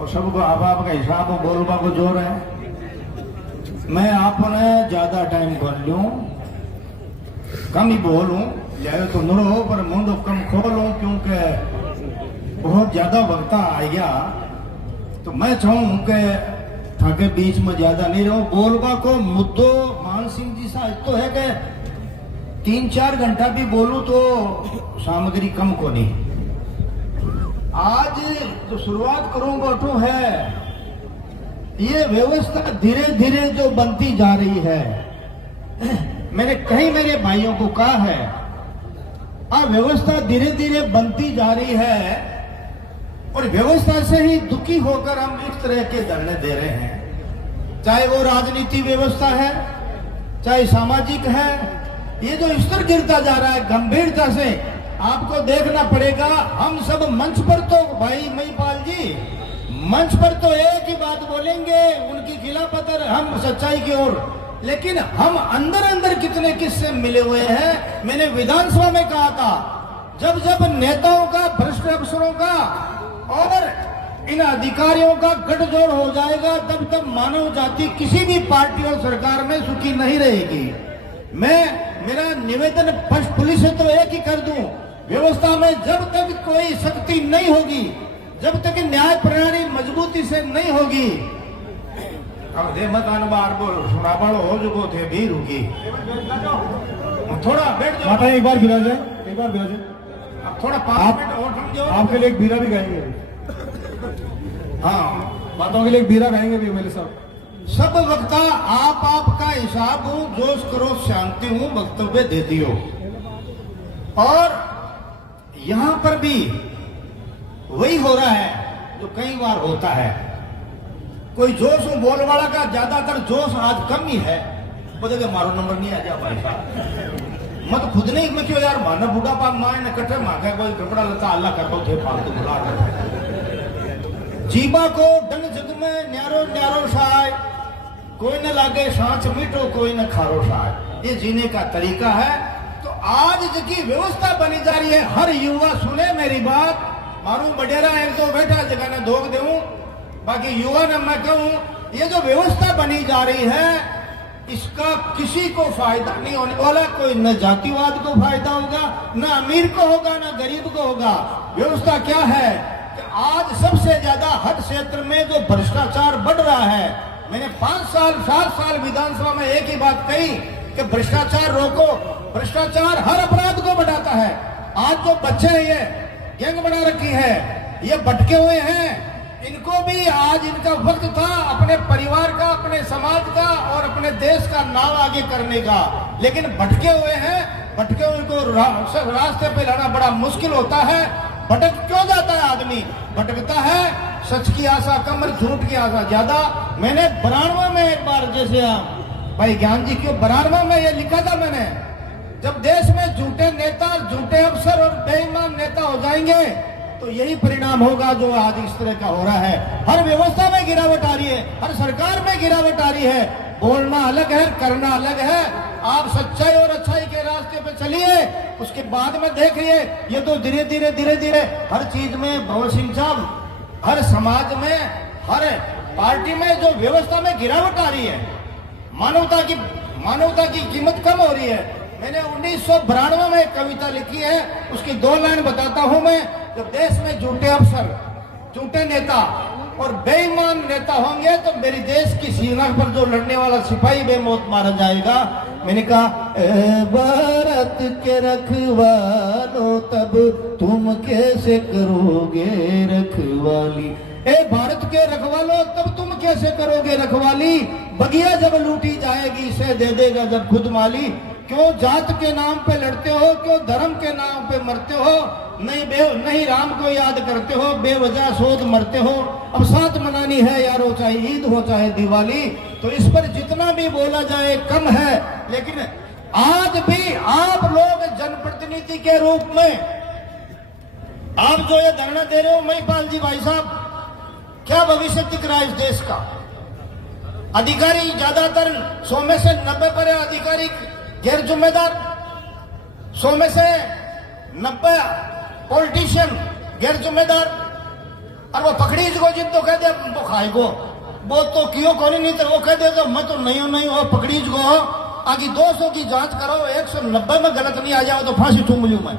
और सबको आप का हिसाब बोलबा को जोर है। मैं आपने ज्यादा टाइम कर लूं, कम ही बोलूं, चाहे तो नुड़ो पर मुंडो कम खोलूं, क्योंकि बहुत ज्यादा वक्त आ गया। तो मैं चाहूं कि थाके बीच में ज्यादा नहीं रहूं। बोलबा को मुद्दो मान सिंह जी सा तो है कि 3-4 घंटा भी बोलूं तो सामग्री कम को नहीं। आज जो शुरुआत करूंगा तो है ये व्यवस्था धीरे धीरे जो बनती जा रही है। मैंने कई मेरे भाइयों को कहा है, व्यवस्था धीरे धीरे बनती जा रही है और व्यवस्था से ही दुखी होकर हम इस तरह के धरने दे रहे हैं। चाहे वो राजनीति व्यवस्था है, चाहे सामाजिक है, ये जो स्तर गिरता जा रहा है गंभीरता से आपको देखना पड़ेगा। हम सब मंच पर तो भाई महिपाल जी मंच पर तो एक ही बात बोलेंगे, उनकी खिलाफत हम सच्चाई की ओर, लेकिन हम अंदर अंदर कितने किससे मिले हुए हैं। मैंने विधानसभा में कहा था, जब जब नेताओं का, भ्रष्ट अफसरों का और इन अधिकारियों का गठजोड़ हो जाएगा, तब तब मानव जाति किसी भी पार्टी और सरकार में सुखी नहीं रहेगी। मेरा निवेदन पुलिस से तो एक ही कर दूं, व्यवस्था में जब तक कोई शक्ति नहीं होगी, जब तक न्याय प्रणाली मजबूती से नहीं होगी, अब दे मत आन बार बोल सुना बालो हो जो थे भी रुकी थोड़ा बैठ जाओ। एक बार गिरा जाए, एक बार गिरा जाए। अब थोड़ा 5 मिनट और ठहर जाओ। आपके लिए एक बीरा भी गाएंगे। हाँ, बातों के लिए एक बीरा गाएंगे भी मेरे साथ। सब वक्ता आपका हिसाब हूं, जोश करो शांति हूं, वक्तव्य देती हो। और यहां पर भी वही हो रहा है जो कई बार होता है। कोई जोश बोल वाला का ज्यादातर जोश आज कम ही है। बोले मारो नंबर नहीं आ जा भाई साहब, मत खुद नहीं मैं क्यों यार माना बूढ़ा पाक माए न कटे मांगे कोई कपड़ा लता अल्लाह कर दो थे फालतू बुला जीबा को डंग जग में न्यारो न्यारो साय, कोई न लागे सांच मीठो कोई न खारो साय, ये जीने का तरीका है। तो आज जबकि व्यवस्था बनी जा रही है, हर युवा सुने मेरी बात। मारू बडेरा एक दो बैठा जगह ने धोख दूं, बाकी युवा ने मैं कहूं ये जो व्यवस्था बनी जा रही है इसका किसी को फायदा नहीं होने वाला। कोई न जातिवाद को फायदा होगा, न अमीर को होगा, न गरीब को होगा। व्यवस्था क्या है कि आज सबसे ज्यादा हर क्षेत्र में जो भ्रष्टाचार बढ़ रहा है। मैंने 5 साल 7 साल विधानसभा में एक ही बात कही कि भ्रष्टाचार रोको। भ्रष्टाचार हर अपराध को बढ़ाता है। आज जो बच्चे हैं ये गैंग बना रखी है, ये भटके हुए हैं, इनको भी आज इनका वक्त था अपने परिवार का, अपने समाज का और अपने देश का नाम आगे करने का, लेकिन भटके हुए हैं। भटके हुए को रास्ते पे लाना बड़ा मुश्किल होता है। भटक क्यों जाता है आदमी? भटकता है सच की आशा कम और झूठ की आशा ज्यादा। मैंने 92 में एक बार, जैसे भाई ज्ञान जी क्यों 92 में ये लिखा था मैंने, जब देश में झूठे नेता, झूठे अफसर और बेईमान नेता हो जाएंगे तो यही परिणाम होगा जो आज इस तरह का हो रहा है। हर व्यवस्था में गिरावट आ रही है, हर सरकार में गिरावट आ रही है। बोलना अलग है, करना अलग है। आप सच्चाई और अच्छाई के रास्ते पे चलिए, उसके बाद में देखिए ये तो धीरे धीरे हर चीज में भवन सिंह साहब, हर समाज में, हर पार्टी में जो व्यवस्था में गिरावट आ रही है, मानवता की कीमत कम हो रही है। मैंने 1992 में एक कविता लिखी है, उसकी 2 लाइन बताता हूं मैं। जब देश में झूठे अफसर, झूठे नेता और बेईमान नेता होंगे तो मेरी देश की सीमा पर जो लड़ने वाला सिपाही बेमौत मारा जाएगा। मैंने कहा भारत के रखवालो तब तुम कैसे करोगे रखवाली, भारत के रखवालो तब तुम कैसे करोगे रखवाली, बगिया जब लूटी जाएगी इसे दे देगा जब खुद माली। क्यों जात के नाम पे लड़ते हो, क्यों धर्म के नाम पे मरते हो, नहीं राम को याद करते हो, बेवजह सोच मरते हो। अब साथ मनानी है यारो, चाहे ईद हो चाहे दिवाली, तो इस पर जितना भी बोला जाए कम है। लेकिन आज भी आप लोग जनप्रतिनिधि के रूप में आप जो ये धरना दे रहे हो, महिपाल जी भाई साहब, क्या भविष्य दिख रहा है इस देश का? अधिकारी ज्यादातर 100 में से 90 पर अधिकारी गैर जिम्मेदार, 100 में से 90 पॉलिटिशियन गैर जिम्मेदार। और वो पकड़ी इसको जिद तो कह दे वो खाएगो वो तो क्यों कौन नहीं तो वो कह दे तो मैं तो नहीं हूं नहीं हो पकड़ी इसको आगे 200 की जांच करो 190 में गलत नहीं आ जाओ तो फांसी ठूंग लूं मैं